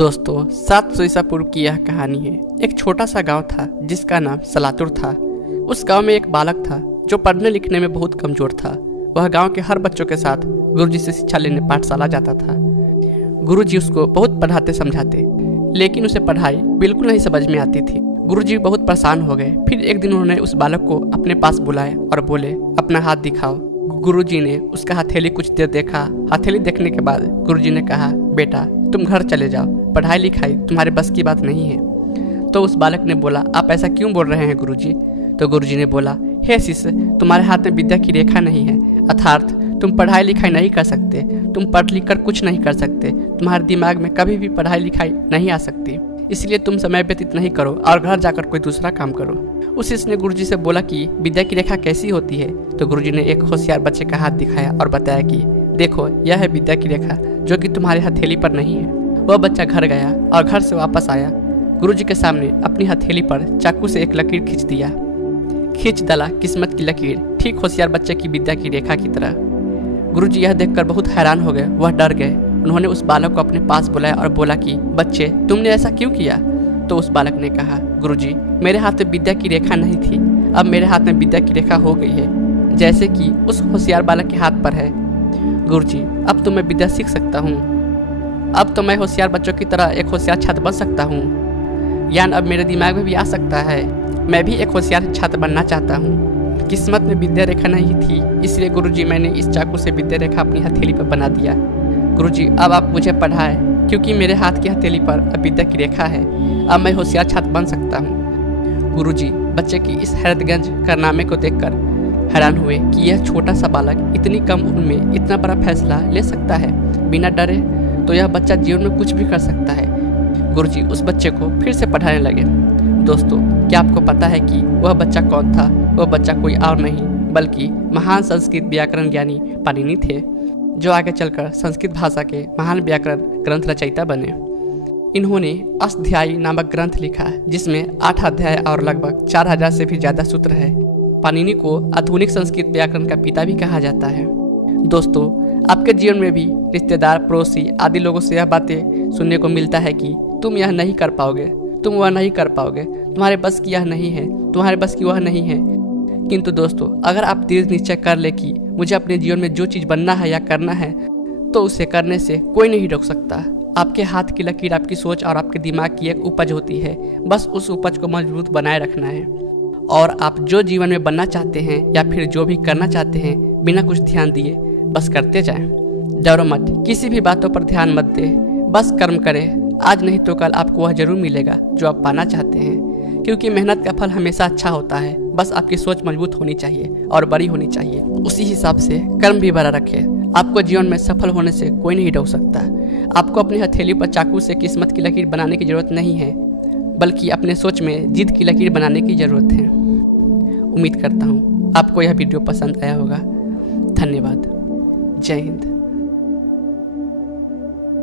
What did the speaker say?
दोस्तों 700 ईसा पूर्व की यह कहानी है। एक छोटा सा गांव था जिसका नाम सलातुर था। उस गांव में एक बालक था जो पढ़ने लिखने में बहुत कमजोर था। वह गांव के हर बच्चों के साथ गुरुजी से शिक्षा लेने पाठशाला जाता था। गुरुजी उसको बहुत पढ़ाते समझाते, लेकिन उसे पढ़ाई बिल्कुल नहीं समझ में आती थी। गुरुजी बहुत परेशान हो गए। फिर एक दिन उन्होंने उस बालक को अपने पास बुलाए और बोले, अपना हाथ दिखाओ। गुरुजी ने उसका हथेली कुछ देर देखा। हथेली देखने के बाद गुरुजी ने कहा, बेटा तुम घर चले जाओ, पढ़ाई लिखाई तुम्हारे बस की बात नहीं है। तो उस बालक ने बोला, आप ऐसा क्यों बोल रहे हैं गुरुजी? तो गुरुजी ने बोला, हे शिष्य, तुम्हारे हाथ में विद्या की रेखा नहीं है, अर्थात तुम पढ़ाई लिखाई नहीं कर सकते। तुम पढ़ लिख कर कुछ नहीं कर सकते। तुम्हारे दिमाग में कभी भी पढ़ाई लिखाई नहीं आ सकती। इसलिए तुम समय व्यतीत नहीं करो और घर जाकर कोई दूसरा काम करो। उस शिष्य ने गुरुजी से बोला कि विद्या की रेखा कैसी होती है? तो गुरुजी ने एक होशियार बच्चे का हाथ दिखाया और बताया कि देखो, यह है विद्या की रेखा जो कि तुम्हारे हथेली पर नहीं है। वह बच्चा घर गया और घर से वापस आया। गुरुजी के सामने अपनी हथेली पर चाकू से एक लकीर खींच दिया। खींच डाला किस्मत की लकीर, ठीक होशियार बच्चे की विद्या की रेखा की तरह। गुरुजी यह देखकर बहुत हैरान हो गए। वह डर गए। उन्होंने उस बालक को अपने पास बुलाया और बोला कि बच्चे, तुमने ऐसा क्यों किया? तो उस बालक ने कहा, गुरुजी, मेरे हाथ में विद्या की रेखा नहीं थी, अब मेरे हाथ में विद्या की रेखा हो गई है, जैसे कि उस होशियार बालक के हाथ पर है। गुरुजी, अब तो मैं विद्या सीख सकता हूँ। अब तो मैं होशियार बच्चों की तरह एक होशियार छात्र बन सकता हूँ। ज्ञान अब मेरे दिमाग में भी आ सकता है। मैं भी एक होशियार छात्र बनना चाहता हूँ। किस्मत में विद्या रेखा नहीं थी, इसलिए गुरुजी मैंने इस चाकू से विद्या रेखा अपनी हथेली पर बना दिया। गुरुजी, अब आप मुझे पढ़ाए, क्योंकि मेरे हाथ की हथेली पर अब विद्या की रेखा है। अब मैं होशियार छात्र बन सकता हूँ। गुरुजी बच्चे की इस हैरतगंज कारनामे को देखकर हैरान हुए कि यह छोटा सा बालक इतनी कम उम्र में इतना बड़ा फैसला ले सकता है। बिना डरे तो यह बच्चा जीवन में कुछ भी कर सकता है। गुरुजी उस बच्चे को फिर से पढ़ाने लगे। दोस्तों, क्या आपको पता है कि वह बच्चा कौन था? वह बच्चा कोई और नहीं बल्कि महान संस्कृत व्याकरण ज्ञानी पाणिनि थे, जो आगे चलकर संस्कृत भाषा के महान व्याकरण ग्रंथ रचयिता बने। इन्होंने अष्टाध्यायी नामक ग्रंथ लिखा, जिसमें 8 अध्याय और लगभग 4000 से भी ज्यादा सूत्र है। पाणिनि को आधुनिक संस्कृत व्याकरण का पिता भी कहा जाता है। दोस्तों, आपके जीवन में भी रिश्तेदार, पड़ोसी आदि लोगों से यह बातें सुनने को मिलता है कि तुम यह नहीं कर पाओगे, तुम वह नहीं कर पाओगे, तुम्हारे बस की यह नहीं है, तुम्हारे बस की वह नहीं है। किंतु दोस्तों, अगर आप दृढ़ निश्चय कर ले कि मुझे अपने जीवन में जो चीज़ बनना है या करना है, तो उसे करने से कोई नहीं रोक सकता। आपके हाथ की लकीर आपकी सोच और आपके दिमाग की एक उपज होती है। बस उस उपज को मजबूत बनाए रखना है और आप जो जीवन में बनना चाहते हैं या फिर जो भी करना चाहते हैं, बिना कुछ ध्यान दिए बस करते जाएं। डरो मत, किसी भी बातों पर ध्यान मत दे, बस कर्म करें। आज नहीं तो कल आपको वह जरूर मिलेगा जो आप पाना चाहते हैं, क्योंकि मेहनत का फल हमेशा अच्छा होता है। बस आपकी सोच मजबूत होनी चाहिए और बड़ी होनी चाहिए। उसी हिसाब से कर्म भी बड़ा रखें। आपको जीवन में सफल होने से कोई नहीं रोक सकता। आपको अपनी हथेली पर चाकू से किस्मत की लकीर बनाने की जरूरत नहीं है, बल्कि अपने सोच में जिद की लकीर बनाने की जरूरत है। उम्मीद करता हूँ आपको यह वीडियो पसंद आया होगा। धन्यवाद। जय हिंद।